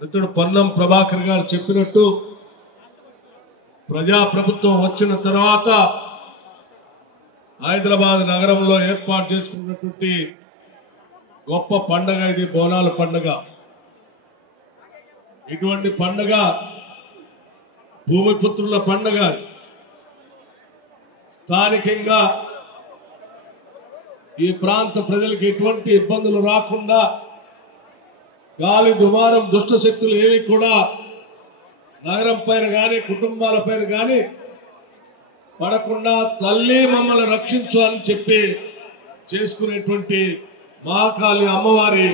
మిత్రుడు పొన్నం ప్రభాకర్ గారు చెప్పినట్టు ప్రజాప్రభుత్వం వచ్చిన తర్వాత హైదరాబాద్ నగరంలో ఏర్పాటు చేసుకున్నటువంటి గొప్ప పండగ ఇది బోనాల పండగ. ఇటువంటి పండగ భూమిపుత్రుల పండగ. స్థానికంగా ఈ ప్రాంత ప్రజలకు ఎటువంటి ఇబ్బందులు రాకుండా గాలి దుమారం దుష్ట శక్తులు ఏవి కూడా నగరం పైన కానీ కుటుంబాల పైన కానీ పడకుండా తల్లి మమ్మల్ని రక్షించు అని చెప్పి చేసుకునేటువంటి మహాకాళి అమ్మవారి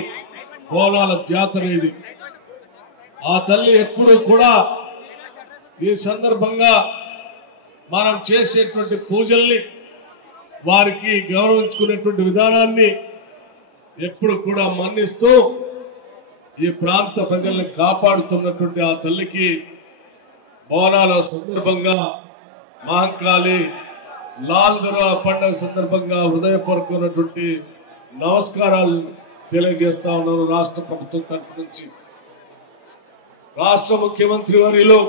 బోనాల జాతర ఇది. ఆ తల్లి ఎప్పుడు కూడా ఈ సందర్భంగా మనం చేసేటువంటి పూజల్ని వారికి గౌరవించుకునేటువంటి విధానాన్ని ఎప్పుడు కూడా మన్నిస్తూ ఈ ప్రాంత ప్రజల్ని కాపాడుతున్నటువంటి ఆ తల్లికి బోనాల సందర్భంగా మహంకాళి లాల్ దర్వా పండుగ సందర్భంగా హృదయపూర్వకమైనటువంటి నమస్కారాలు తెలియజేస్తా ఉన్నాను. రాష్ట్ర ప్రభుత్వం తరఫు నుంచి రాష్ట్ర ముఖ్యమంత్రి వర్యులు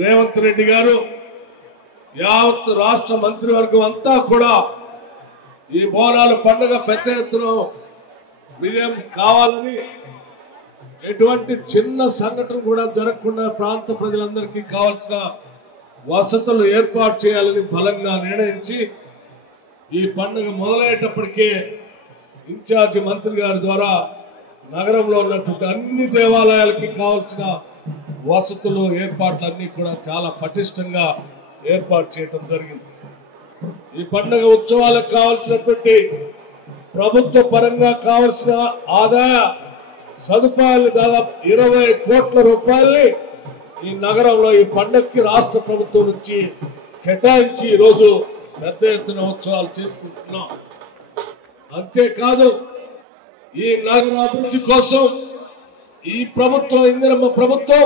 రేవంత్ రెడ్డి గారు యావత్ రాష్ట్ర మంత్రివర్గం అంతా కూడా ఈ బోనాల పండుగ పెద్ద ఎత్తున విజయం కావాలని, ఎటువంటి చిన్న సంఘటన కూడా జరగకుండా ప్రాంత ప్రజలందరికీ కావాల్సిన వసతులు ఏర్పాటు చేయాలని బలంగా నిర్ణయించి ఈ పండుగ మొదలయ్యేటప్పటికే ఇన్ఛార్జి మంత్రి గారి ద్వారా నగరంలో ఉన్నటువంటి అన్ని దేవాలయాలకి కావాల్సిన వసతులు ఏర్పాట్లన్నీ కూడా చాలా పటిష్టంగా ఏర్పాటు చేయడం జరిగింది. ఈ పండుగ ఉత్సవాలకు కావాల్సినటువంటి ప్రభుత్వ పరంగా కావాల్సిన ఆదాయ సదుపాయాలు దాదాపు 20 కోట్ల రూపాయల్ని ఈ నగరంలో ఈ పండుగకి రాష్ట్ర ప్రభుత్వం నుంచి కేటాయించి ఈరోజు పెద్ద ఎత్తున ఉత్సవాలు చేసుకుంటున్నాం. అంతేకాదు ఈ నగర అభివృద్ధి కోసం ఈ ప్రభుత్వం ఇందిరమ్మ ప్రభుత్వం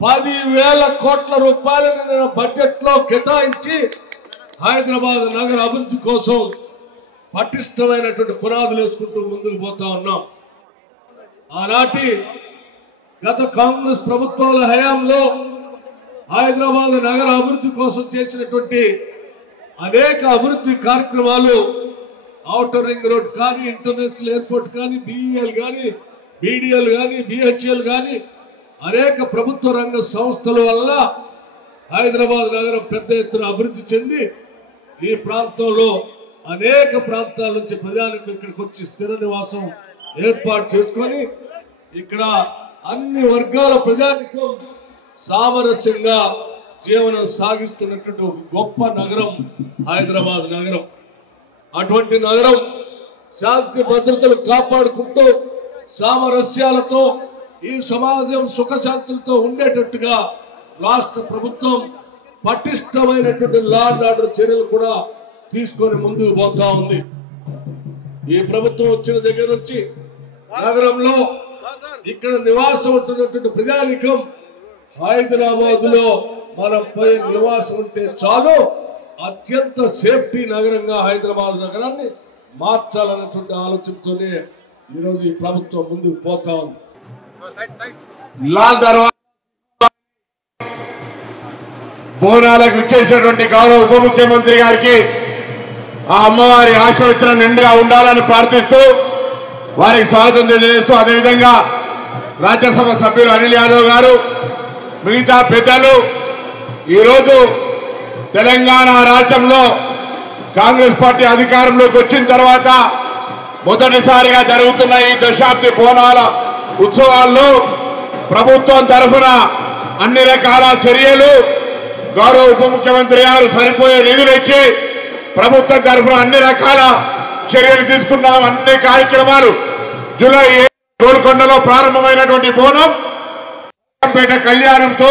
10,000 కోట్ల రూపాయలను బడ్జెట్ లో కేటాయించి హైదరాబాద్ నగర అభివృద్ధి కోసం పటిష్టమైనటువంటి పునాదులు వేసుకుంటూ ముందుకు పోతా ఉన్నాం. ఆనాటి గత కాంగ్రెస్ ప్రభుత్వాల హయాంలో హైదరాబాద్ నగర అభివృద్ధి కోసం చేసినటువంటి అనేక అభివృద్ధి కార్యక్రమాలు, ఔటర్ రింగ్ రోడ్ కానీ, ఇంటర్నేషనల్ ఎయిర్పోర్ట్ కానీ, BEL కానీ, BDL కానీ, BHL కానీ అనేక ప్రభుత్వ రంగ సంస్థల వల్ల హైదరాబాద్ నగరం పెద్ద ఎత్తున అభివృద్ధి చెంది ఈ ప్రాంతంలో అనేక ప్రాంతాల నుంచి ప్రజలకు ఇక్కడికి వచ్చి స్థిర నివాసం ఏర్పాటు చేసుకొని ఇక్కడ అన్ని వర్గాల ప్రజానికం సామరస్యంగా జీవనం సాగిస్తున్నటువంటి ఒక గొప్ప నగరం హైదరాబాద్ నగరం. అటువంటి నగరం శాంతి భద్రతలు కాపాడుకుంటూ సామరస్యాలతో ఈ సమాజం సుఖశాంతులతో ఉండేటట్టుగా రాష్ట్ర ప్రభుత్వం పటిష్టమైనటువంటి లా అండ్ ఆర్డర్ చర్యలు కూడా తీసుకొని ముందుకు పోతా ఉంది. ఈ ప్రభుత్వం వచ్చిన దగ్గర నుంచి నగరంలో ఇక్కడ నివాసం ఉంటున్నటువంటి ప్రజానికం హైదరాబాద్ లో మనం పై నివాసం ఉంటే చాలు, అత్యంత సేఫ్టీ నగరంగా హైదరాబాద్ నగరాన్ని మార్చాలన్నటువంటి ఆలోచనతోనే ఈరోజు ఈ ప్రభుత్వం ముందుకు పోతా ఉంది. లాల్ దర్వా బోనాలకు ఇచ్చేసినటువంటి గౌరవ ఉప ముఖ్యమంత్రి గారికి ఆ అమ్మవారి ఆశీర్వచనం నిండుగా ఉండాలని ప్రార్థిస్తూ వారికి స్వాగతం తెలియజేస్తూ, అదేవిధంగా రాజ్యసభ సభ్యులు అనిల్ యాదవ్ గారు, మిగతా పెద్దలు ఈరోజు తెలంగాణ రాష్ట్రంలో కాంగ్రెస్ పార్టీ అధికారంలోకి వచ్చిన తర్వాత మొదటిసారిగా జరుగుతున్న ఈ దశాబ్ది బోనాల ఉత్సవాల్లో ప్రభుత్వం తరఫున అన్ని రకాల చర్యలు, గౌరవ ఉప ముఖ్యమంత్రి గారు సరిపోయే నిధులు ఇచ్చి ప్రభుత్వం తరఫున అన్ని రకాల చర్యలు తీసుకున్నాం. అన్ని కార్యక్రమాలు జూలై 7 గోల్కొండలో ప్రారంభమైనటువంటి బోనం పేట కళ్యాణంతో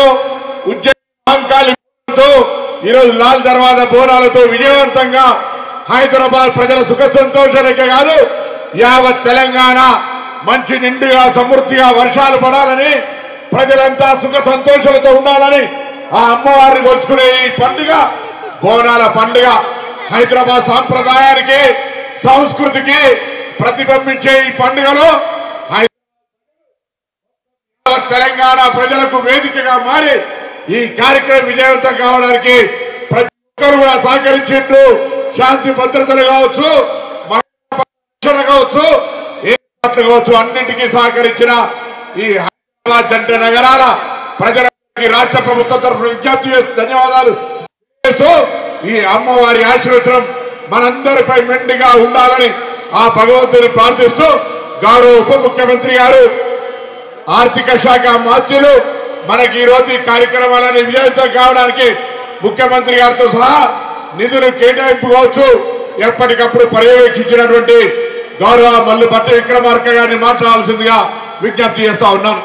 ఉజ్జయినితో ఈరోజు లాల్ దర్వాజా బోనాలతో విజయవంతంగా హైదరాబాద్ ప్రజల సుఖ సంతోషాలకే కాదు యావత్ తెలంగాణ మంచి నిండుగా సమృద్ధిగా వర్షాలు పడాలని, ప్రజలంతా సుఖ సంతోషాలతో ఉండాలని ఆ అమ్మవారిని కొలుచుకునే ఈ పండుగ బోనాల పండుగ హైదరాబాద్ సాంప్రదాయానికి సంస్కృతికి ప్రతిబింబించే ఈ పండుగలో తెలంగాణ ప్రజలకు వేదికగా మారి ఈ కార్యక్రమం విజయవంతం కావడానికి ప్రతి ఒక్కరు కూడా సహకరించిండ్రు. శాంతి భద్రతలు కావచ్చు, కావచ్చు, ఏర్పాట్లు కావచ్చు, అన్నింటికీ సహకరించిన ఈ హైదరాబాద్ జంట నగరాల ప్రజలకి రాష్ట్ర ప్రభుత్వం తరఫున విజ్ఞప్తి చేస్తూ ధన్యవాదాలు చేస్తూ ఈ అమ్మవారి ఆశీర్వచనం మనందరిపై మెండుగా ఉండాలని ఆ భగవంతుని ప్రార్థిస్తూ గౌరవ ఉప ముఖ్యమంత్రి గారు, ఆర్థిక శాఖ మంత్రులు మనకి ఈ రోజు ఈ కార్యక్రమాలని విజయవంతం కావడానికి ముఖ్యమంత్రి గారితో సహా నిధులు కేటాయింపు కావచ్చు ఎప్పటికప్పుడు పర్యవేక్షించినటువంటి గౌరవ మల్లు భట్టి విక్రమార్క గారిని మాట్లాడాల్సిందిగా విజ్ఞప్తి చేస్తా ఉన్నాను.